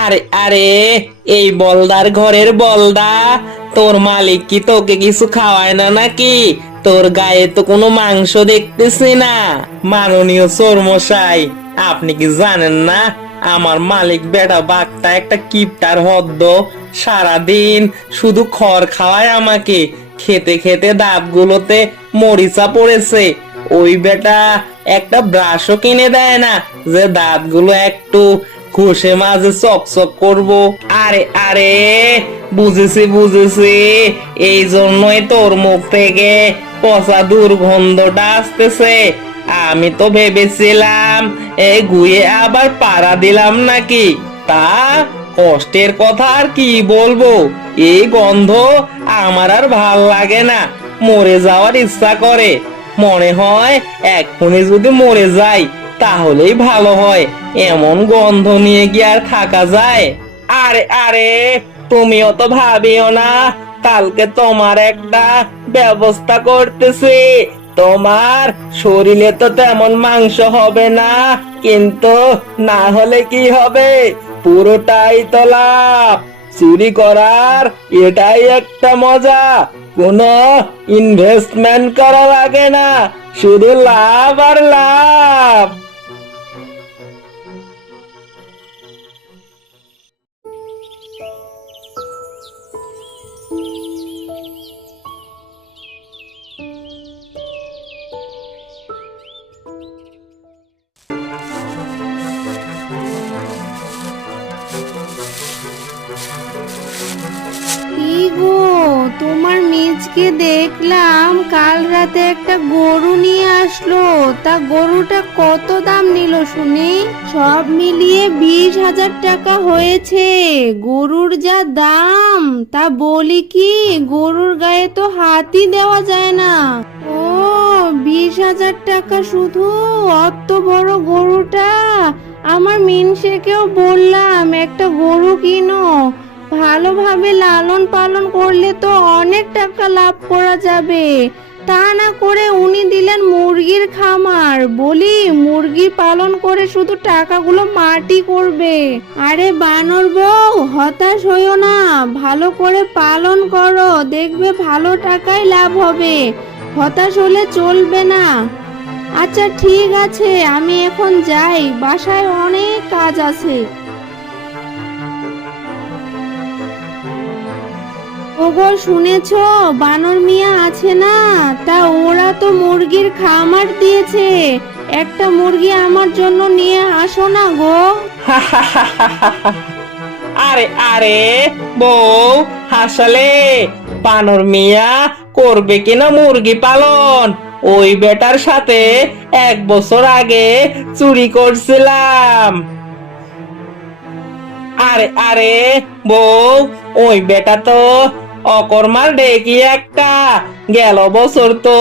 আরে আরে, এই বলদার ঘরের বলদা, তোর মালিক কি তোকে কিছু খাওয়ায় না নাকি? তোর গায়ে তো কোনো মাংস দেখতেছি না। মাননীয় চোর মশাই, আপনি কি জানেন না আমার মালিক বেটা বাঘটা একটা কিপটার হদ্দ। সারাদিন শুধু খড় খাওয়ায় আমাকে। খেতে খেতে দাঁতগুলোতে মরিচা পড়েছে। ওই বেটা একটা ব্রাশও কিনে দেয় না যে দাঁতগুলো একটু ঘষে মাঝে চকচক করব। আরে আরে, বুঝেছি বুঝেছি, এই জন্যই তোর মুখ থেকে পচা দুর্গন্ধটা আসতেছে। আমি তো ভেবেছিলাম এই গুয়ে আবার পাড়া দিলাম নাকি। তা কষ্টের কথা আর কি বলবো, এই গন্ধ আমার আর ভাল লাগে না। মরে যাওয়ার ইচ্ছা করে। মনে হয় এক্ষুনি যদি মরে যাই তাহলেই ভালো হয়। এমন গন্ধ নিয়ে কি আর থাকা যায়? আরে আরে, তুমিও তো ভাবিও না, কালকে তোমার একটা ব্যবস্থা করতেছি। তোমার শরীরে তো তেমন মাংস হবে না, কিন্তু না হলে কি হবে, পুরোটাই তো লাভ। চুরি করার এটাই একটা মজা। কোনো ইনভেস্টমেন্ট করা লাগে না, শুধু লাভ আর লাভ। কি গো, তোমার মিজকে দেখলাম কাল রাতে একটা গরু নিয়ে আসলো। তা গরুটা কত দাম নিল শুনি? সব মিলিয়ে 20,000 টাকা হয়েছে। গরুর যা দাম, তা বলি কি, গরুর গায়ে তো হাতই দেওয়া যায় না। ও, 20,000 টাকা শুধু? অত বড় গরুটা? আমার মিনসেকেও বললাম একটা গরু কিনো, ভালোভাবে লালন পালন করলে তো অনেক টাকা লাভ করা যাবে। তা না করে উনি দিলেন মুরগির খামার। বলি, মুরগি পালন করে শুধু টাকাগুলো মাটি করবে। আরে বানর বউ, হতাশ হইও না, ভালো করে পালন করো, দেখবে ভালো টাকায় লাভ হবে। হতাশ হলে চলবে না। আচ্ছা ঠিক আছে, আমি এখন যাই, বাসায় অনেক কাজ আছে। ওগো শুনেছো, বানর মিয়া আছে না, তা ওরা তো মুরগির খামার দিয়েছে। একটা মুরগি আমার জন্য নিয়ে আসো না গো। আরে আরে, বউ হাসালে। বানর মিয়া করবে কিনা মুরগি পালন? ওই বেটার সাথে 1 বছর আগে চুরি করছিলাম। আরে আরে, বউ ওই বেটা তো অকর্মার ডেকি একটা। গেল বছর তো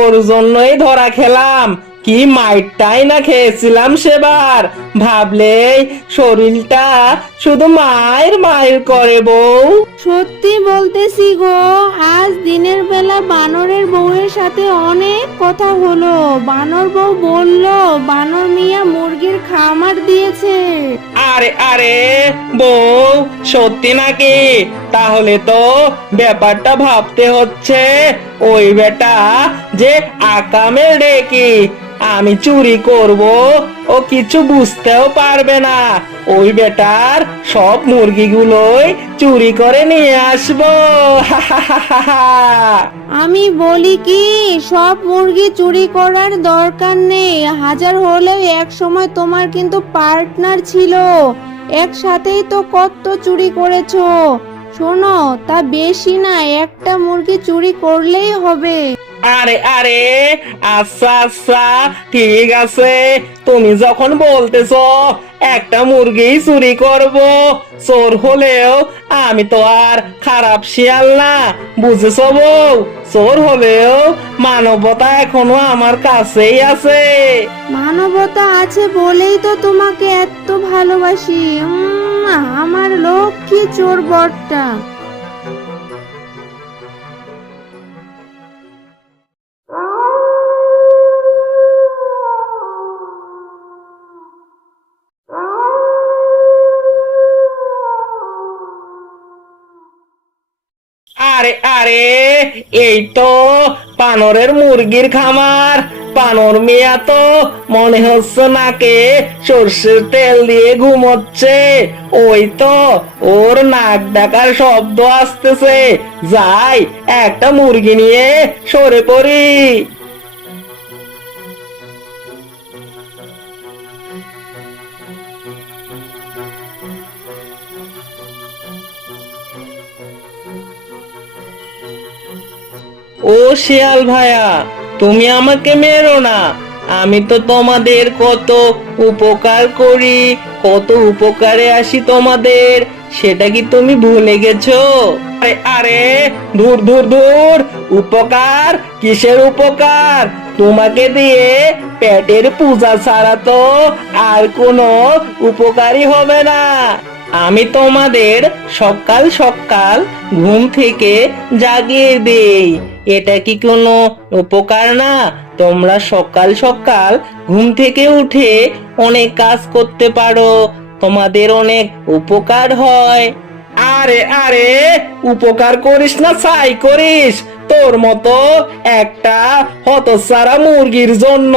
ওর জন্যই ধরা খেলাম। কি মাইরটাই না খেয়েছিলাম সেবার। ভাবলেই শরীরটা শুধু মায়ের মায়ের করে বউ। সত্যি বলতেছি গো, আজ দিনের বেলা বানরের বউয়ের সাথে অনেক কথা হলো। বানর বউ বলল বানর মিয়া মুরগির খামার দিয়েছে। আরে আরে, বউ সত্যি নাকি? তাহলে তো ব্যাপারটা ভাবতে হচ্ছে। ওই বেটা যে আকামের ডেকি, আমি চুরি করব ও কিছু বুঝতেও পারবে না। ওই বেটার সব মুরগিগুলোই চুরি করে নিয়ে আসবো। আমি বলি কি, সব মুরগি চুরি করার দরকার নেই। হাজার হলেও এক সময় তোমার কিন্তু পার্টনার ছিল, একসাথেই তো কত চুরি করেছো। শোনো, তা বেশি না, একটা মুরগি চুরি করলেই হবে। আরে আরে, আচ্ছা আচ্ছা, ঠিক আছে। তুমি যখন বলতেছো একটা মুরগি চুরি করব, চোর হলেও আমি তো আর খারাপ শিয়াল না, বুঝেছো বউ? চোর হলেও মানবতা এখনো আমার কাছেই আছে। মানবতা আছে বলেই তো তোমাকে এত ভালোবাসি। আমার লক্ষ্মী চোর বরটা। আরে আরে, এই তো বানরের মুরগির খামার। বানর মিয়া তো মনে হচ্ছে নাকে সর্ষের তেল দিয়ে ঘুমোচ্ছে। ওই তো ওর নাক ডাকার শব্দ আসতেছে। যাই, একটা মুরগি নিয়ে সরে পড়ি। ও শিয়াল ভাইয়া, তুমি আমাকে মেরো না। আমি তো তোমাদের কত উপকার করি, কত উপকারে আসি তোমাদের, সেটা কি তুমি ভুলে গেছো? আরে আরে, দূর দূর দূর। উপকার? কিসের উপকার? তোমাকে দিয়ে পেটের পূজা ছাড়া তো আর কোনো উপকারই হবে না। আমি তোমাদের সকাল সকাল ঘুম থেকে জাগিয়ে দেই, এটা কি কোনো উপকার না? তোমরা সকাল সকাল ঘুম থেকে উঠে অনেক কাজ করতে পারো, তোমাদের অনেক উপকার হয়। আরে আরে, উপকার করিস না ছাই করিস? তোর মতো একটা হতচ্ছাড়া মুরগির জন্য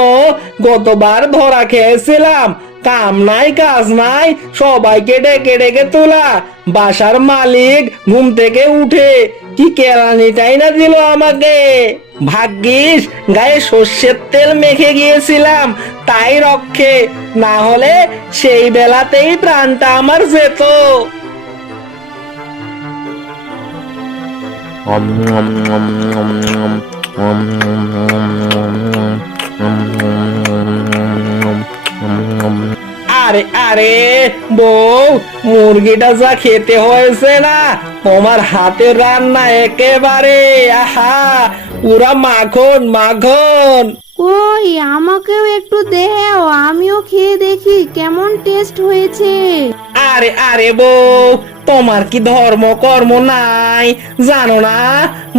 গতবার ধরা খেয়েছিলাম। কাম নাই কাজ নাই, সবাইকে ডেকে ডেকে তোলা। বাসার মালিক ঘুম থেকে উঠে কি কেরানিটাই না দিল আমাকে। ভাগ্যিস গায়ে সর্ষের তেল মেখে গিয়েছিলাম, তাই রক্ষে, না হলে সেই বেলাতেই প্রাণটা আমার যেত। আরে আরে বউ, মুরগিটা যা খেতে হয়েছে না, তোমার হাতের রান্না একেবারে আহা, পুরা মাখন মাখন। কই, আমাকেও একটু দেও, আমিও খেয়ে দেখি কেমন টেস্ট হয়েছে। আরে আরে বউ, তোমার কি ধর্ম কর্ম নাই? জানো না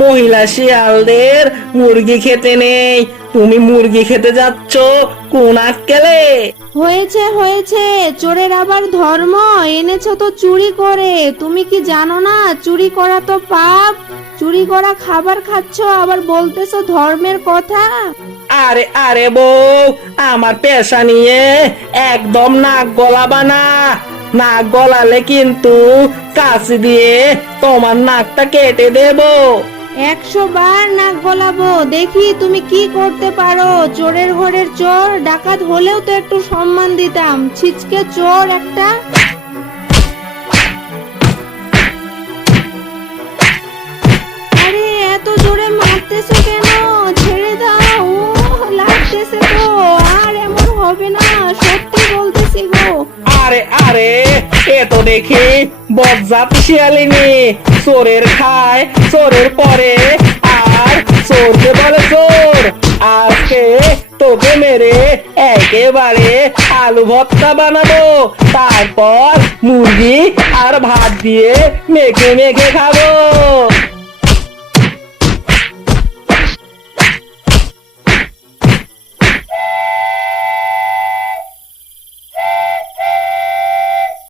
মহিলা শিয়ালদের মুরগি খেতে নেই? তুমি মুরগি খেতে যাচ্ছ কোন আক্কেলে? হয়েছে হয়েছে, চোরের আবার ধর্ম? এনেছো তো চুরি করে। তুমি কি জানো না চুরি করা তো পাপ? চুরি করা খাবার খাচ্ছ, আবার বলতেছো ধর্মের কথা। আরে আরে বউ, আমার পেশা নিয়ে একদম নাক গলাবা না। নাক গলালে কিন্তু কাঁচি দিয়ে তোমার নাকটা কেটে দেবো। 100 বার নাক গলাবো, দেখি তুমি কি করতে পারো। চোরের ঘরের চোর, ডাকাত হলেও তো একটু সম্মান দিতাম। ছিচকে চোর একটা। আরে এত জোরে মারতেছো কেন? ছেড়ে দাও, লাগতেছে তো। আর এমন হবে না, সত্যি বলতেছি গো। আরে আরে, এ তো দেখি বজ্জাত শিয়ালিনী। চোরের খায় চোরের পরে, আর চোরকে বলে চোর। আজকে তোকে মেরে একেবারে আলু ভর্তা বানাবো, তারপর মুরগি আর ভাত দিয়ে মেখে মেখে খাবো।